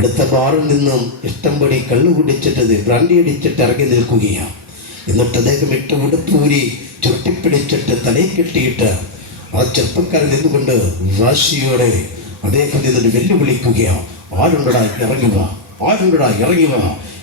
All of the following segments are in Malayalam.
അടുത്ത ബാറിൽ നിന്നും ഇഷ്ടംപടി കള്ളു കുടിച്ചിട്ട് ബ്രാൻഡി അടിച്ചിട്ട് ഇറങ്ങി നിൽക്കുകയാണ്. എന്നിട്ട് അദ്ദേഹം ഇട്ട് ഉടുപ്പൂരി ചുരുട്ടിപ്പിടിച്ചിട്ട് തലയിൽ കെട്ടിയിട്ട് ആ ചെറുപ്പക്കാരൻ നിന്നുകൊണ്ട് വാശിയോടെ അദ്ദേഹം നിന്നിട്ട് വെല്ലുവിളിക്കുകയാണ്. ആരുണ്ടടാ ഇറങ്ങുക ആരുണ്ടടാ ഇറങ്ങുക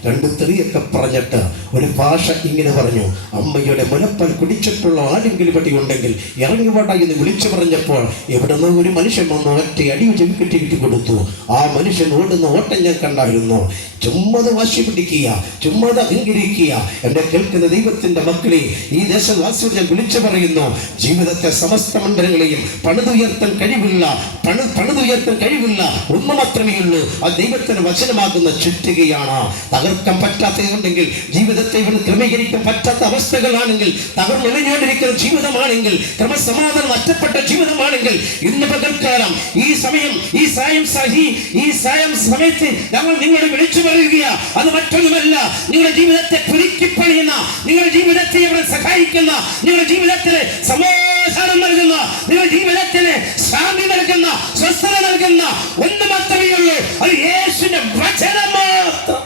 രണ്ട് തെറിയൊക്കെ പറഞ്ഞിട്ട് ഒരു ഭാഷ ഇങ്ങനെ പറഞ്ഞു അമ്മയുടെ മുലപ്പാൽ കുടിച്ചിട്ടുള്ള ആരെങ്കിലും പടി ഉണ്ടെങ്കിൽ ഇറങ്ങി വാടാ എന്ന് വിളിച്ചു പറഞ്ഞപ്പോൾ എവിടുന്ന് ഒരു മനുഷ്യൻ വന്ന് ഒറ്റ അടി ചെവിക്കെട്ടി കിട്ടി കൊടുത്തു. ആ മനുഷ്യൻ ഓടുന്ന ഓട്ടം ഞാൻ കണ്ടായിരുന്നു. ചുമ്മാതെ വാശി പിടിക്കുക ചുമ്മാതെ അഹങ്കരിക്കുക. എന്നെ കേൾക്കുന്ന ദൈവത്തിന്റെ മക്കളെ ഈ ദേശവാസിയോട് ഞാൻ വിളിച്ചു പറയുന്നു ജീവിതത്തെ സമസ്ത മണ്ഡലങ്ങളെയും പണിതുയർത്താൻ കഴിവില്ല പണി പണിതുയർത്താൻ കഴിവില്ല. ഒന്ന് മാത്രമേ ഉള്ളൂ. ആ ദൈവത്തിന് വചനമാകുന്ന ചുറ്റുകയാണ്. തകർക്കാൻ പറ്റാത്തതുണ്ടെങ്കിൽ ജീവിതത്തെ ഇവിടെ ക്രമീകരിക്കാൻ പറ്റാത്ത അവസ്ഥകളാണെങ്കിൽ തകർന്നൊളിഞ്ഞുകൊണ്ടിരിക്കുന്ന ജീവിതമാണെങ്കിൽ ക്രമസമാധാനം നഷ്ടപ്പെട്ട ജീവിതമാണെങ്കിൽ ഇന്ന് പകൽക്കാലം ഈ സമയം ഈ സായം സഹി ഈ സായം സമയത്ത് ഞങ്ങൾ നിങ്ങളെ വിളിച്ചു പറയുക അത് മറ്റൊന്നുമല്ല. നിങ്ങളുടെ ജീവിതത്തെ പുലിക്കിപ്പണിയുന്ന നിങ്ങളുടെ ജീവിതത്തെ ഇവിടെ സഹായിക്കുന്ന നിങ്ങളുടെ ജീവിതത്തിലെ സമാധാനം നൽകുന്ന നിങ്ങളുടെ ജീവിതത്തിന് ശാന്തി നൽകുന്ന സ്വസ്ഥത നൽകുന്ന ഒന്ന് മാത്രമേ ഉള്ളൂ. അത് യേശുവിന്റെ വചനം മാത്രം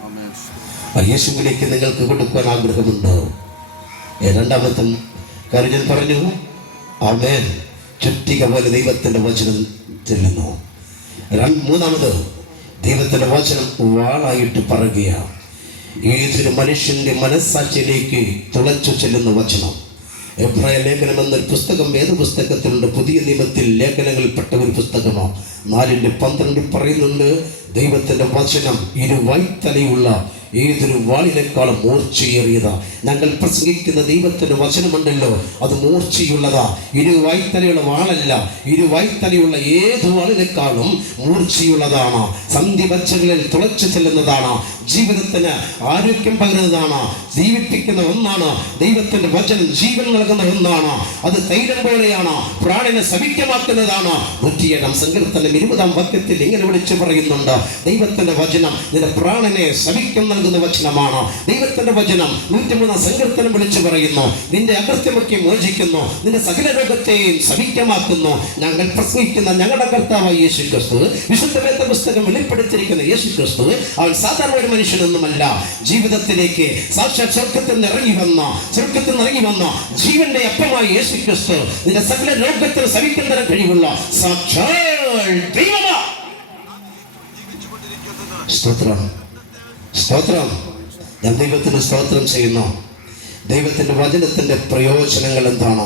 ആ യേശുവിലേക്ക് നിങ്ങൾക്ക് കൊടുക്കാൻ ആഗ്രഹമുണ്ടോ? രണ്ടാമത്തും കരുതൽ പറഞ്ഞു ആമേൻ. ചുറ്റിക പോലെ ദൈവത്തിന്റെ വചനം ചെല്ലുന്നു. മൂന്നാമത് ദൈവത്തിന്റെ വചനം വാളായിട്ട് പറയുകയാണ് ഏതൊരു മനുഷ്യന്റെ മനസ്സാക്ഷിയിലേക്ക് തുളച്ചു ചെല്ലുന്ന വചനം. എബ്രായ ലേഖനം എന്നൊരു പുസ്തകം ഏത് പുസ്തകത്തിലുണ്ട്? പുതിയ നിയമത്തിൽ ലേഖനങ്ങളിൽപ്പെട്ട ഒരു പുസ്തകമാണ് നാലിന്റെ പന്ത്രണ്ടിൽ പറയുന്നുണ്ട് ദൈവത്തിന്റെ വചനം ഇരുവൈത്തലയുള്ള ഏതൊരു വാളിനേക്കാളും മൂർച്ചയേറിയതാ. ഞങ്ങൾ പ്രസംഗിക്കുന്ന ദൈവത്തിന്റെ വചനമുണ്ടല്ലോ അത് മൂർച്ചയുള്ളതാ. ഇരുവൈത്തലയുള്ള വാളല്ല ഇരുവൈത്തലയുള്ള ഏത് വാളിനേക്കാളും മൂർച്ചയുള്ളതാണ്. സന്ധി വച്ചകളിൽ തുളച്ചു ചെല്ലുന്നതാണ് ജീവിതത്തിന് ആരോഗ്യം പകരുന്നതാണ് ജീവിപ്പിക്കുന്ന ഒന്നാണ് ദൈവത്തിന്റെ വചനം ജീവൻ നൽകുന്ന ഒന്നാണ് അത് തൈലം പോലെയാണ് പ്രാണനെ സവിക്യമാക്കുന്നതാണ് നൂറ്റിയേഴാം സങ്കീർത്തനം ഇരുപതാം വാക്യത്തിൽ ഇങ്ങനെ വിളിച്ചു പറയുന്നുണ്ട് ദൈവത്തിന്റെ വചനം നിന്റെ പ്രാണനെ ശമിക്കം നൽകുന്ന വചനമാണ്. ദൈവത്തിന്റെ വചനം നൂറ്റിമൂന്നാം സങ്കീർത്തനം വിളിച്ചു പറയുന്നു. നിന്റെ അകൃത്യമൊക്കെ മോചിക്കുന്നു. നിന്റെ സകല രോഗത്തെയും ശമിക്കമാക്കുന്നു ഞങ്ങൾ പ്രസംഗിക്കുന്ന ഞങ്ങളുടെ കർത്താവായ യേശു ക്രിസ്തു വിശുദ്ധ വേദ പുസ്തകം വെളിപ്പെടുത്തിയിരിക്കുന്ന യേശു ക്രിസ്തു അവൻ സാധാരണ ഒരു മനുഷ്യനൊന്നുമല്ല. ജീവിതത്തിലേക്ക് സാക്ഷാത് സ്വർഗത്തിൽ നിന്ന് ഇറങ്ങി വന്ന. സ്വർഗത്തിൽ നിന്ന് ഇറങ്ങി വന്ന. ജീവന്റെ അപ്പമായ യേശു ക്രിസ്തു നിന്റെ സകല രോഗത്തിന് ശമിക്കുന്ന കഴിവുള്ള സാക്ഷാൽ ദൈവമാ സ്തോത്രം. സ്തോത്രം. ഞാൻ ദൈവത്തിന് സ്തോത്രം ചെയ്യുന്നു. ദൈവത്തിന്റെ വചനത്തിന്റെ പ്രയോജനങ്ങൾ എന്താണ്?